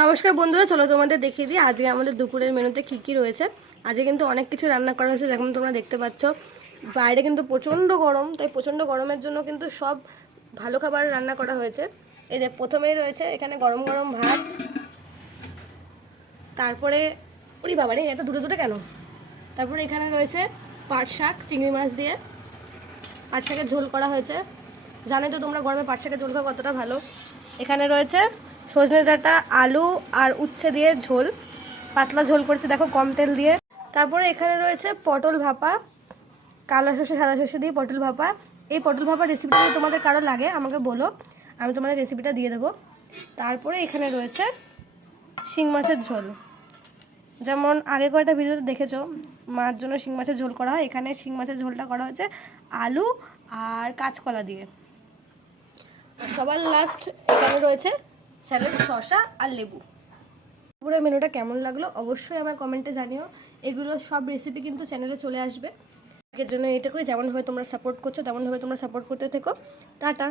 নমস্কার বন্ধুরা, চলো তোমাদের দেখিয়ে দিই আজকে আমাদের দুপুরের মেনুতে কী কী রয়েছে। আজকে কিন্তু অনেক কিছু রান্না করা হয়েছে, যেমন তোমরা দেখতে পাচ্ছ। বাইরে কিন্তু প্রচণ্ড গরম, তাই প্রচণ্ড গরমের জন্য কিন্তু সব ভালো খাবার রান্না করা হয়েছে। এই যে প্রথমেই রয়েছে এখানে গরম গরম ভাত, তারপরে ওরে বাবা রে, এটা দুটো দুটো কেন। তারপরে এখানে রয়েছে পাট শাক চিংড়ি মাছ দিয়ে, পাট শাকের ঝোল করা হয়েছে। জানোই তো তোমরা গরমে পাট শাকের ঝোল খাওয়া কতটা ভালো। এখানে রয়েছে সজনে ডাঁটা, আলু আর উচ্ছে দিয়ে ঝোল, পাতলা ঝোল করেছে দেখো, কম তেল দিয়ে। তারপরে এখানে রয়েছে পটল ভাপা, কালো সর্ষে সাদা সর্ষে দিয়ে পটল ভাপা। এই পটল ভাপা রেসিপিটা যদি তোমাদের কারো লাগে আমাকে বলো, আমি তোমাদের রেসিপিটা দিয়ে দেবো। তারপরে এখানে রয়েছে শিং মাছের ঝোল, যেমন আগে কয়েকটা ভিডিওতে দেখেছো মার জন্য শিং মাছের ঝোল করা হয়, এখানে শিং মাছের ঝোলটা করা হয়েছে আলু আর কাঁচকলা দিয়ে। সবার লাস্ট এখানে রয়েছে স্যালাড, শসা আর লেবু। পুরো মেনুটা কেমন লাগলো অবশ্যই আমার কমেন্টে জানিও। এগুলো সব রেসিপি কিন্তু চ্যানেলে চলে আসবে। এর জন্য এটুকুই, যেমনভাবে তোমরা সাপোর্ট করছো তেমনভাবে তোমরা সাপোর্ট করতে থেকো। টাটা।